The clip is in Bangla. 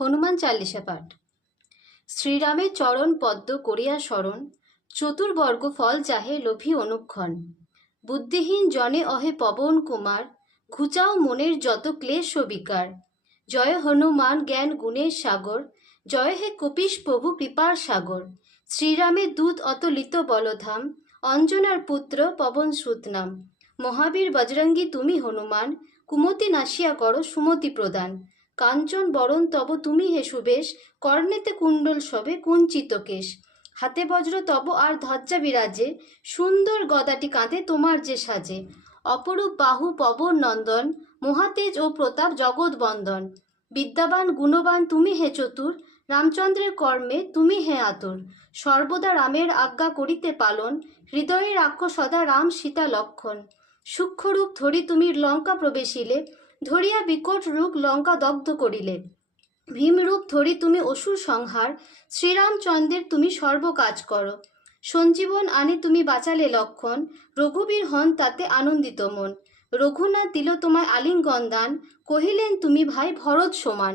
হনুমান চালিসা পাঠ। শ্রীরামের চরণ পদ্ম করিয়া স্মরণ, চতুর্বর্গ ফল চাহে লোভী অনুক্ষণ। বুদ্ধিহীন জনে অহে পবন কুমার, ঘুচাও মনের যত ক্লেশ ও বিকার। জয় হনুমান জ্ঞান গুণের সাগর, জয় হে কপিশ প্রভু কৃপার সাগর। শ্রীরামের দূত অতলিত বলধাম, অঞ্জনার পুত্র পবন সুত নাম। মহাবীর বজরঙ্গী তুমি হনুমান, কুমতি নাশিয়া করো সুমতি প্রদান। কাঞ্চন বরণ তব তুমি হে সুবেশ, কর্ণেতে কুণ্ডল শোভে কুঞ্চিত কেশ। হাতে বজ্র তব আর ধ্বজা বিরাজে, সুন্দর গদাটি কাঁধে তোমার যে সাজে। অপরূপ বাহু পবন নন্দন, মহাতেজ ও প্রতাপ জগৎ বন্দন। বিদ্যাবান গুণবান তুমি হে চতুর, রামচন্দ্রের কর্মে তুমি হে আতুর। সর্বদা রামের আজ্ঞা করিতে পালন, হৃদয়ে রাখো সদা রাম সীতা লক্ষণ। সূক্ষ্মরূপ ধরি তুমি লঙ্কা প্রবেশিলে, ধরিয়া বিকট রূপ লঙ্কা দগ্ধ করিলে। ভীমরূপ ধরি তুমি অসুর সংহার, শ্রীরামচন্দ্রের তুমি সর্ব কাজ করো। সঞ্জীবন আনি তুমি বাঁচালে লক্ষণ, রঘুবীর হন তাতে আনন্দিত মন। রঘুনাথ দিল তোমায় আলিঙ্গন দান, কহিলেন তুমি ভাই ভরত সমান।